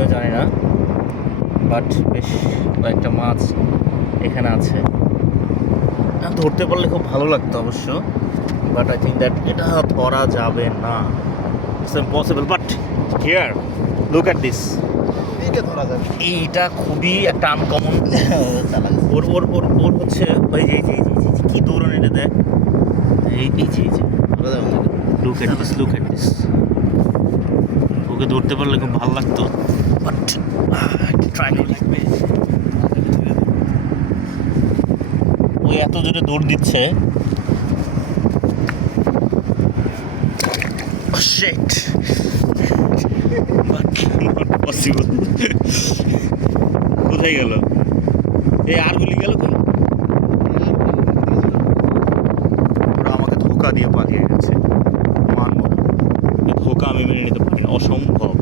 আমিও জানি না, বাট বেশ কয়েকটা মাছ এখানে আছে। ধরতে পারলে খুব ভালো লাগতো অবশ্য, বাট আই থিঙ্ক দ্যাট এটা ধরা যাবে না, it's impossible. But here look at this, এইটা ধরা যাবে। এইটা খুবই একটা আনকমন। ওর ওর ওর ওর হচ্ছে ওই যে কি দৌড়ান এটা দেয়, এই যে ধরা যাবে না। Look at this. ওকে ধরতে পারলে খুব ভালো লাগতো, বাট ট্রাই করি। ওই এত জোরে দৌড় দিচ্ছে, শিট, বাট নট পসিবল। কোথায় গেল? এই আর গুলি গেল কোন? ওরা আমাকে ধোকা দিয়ে পালিয়ে গেছে, মানব না, ধোকা আমি মেনে নিতে পারি না, অসম্ভব।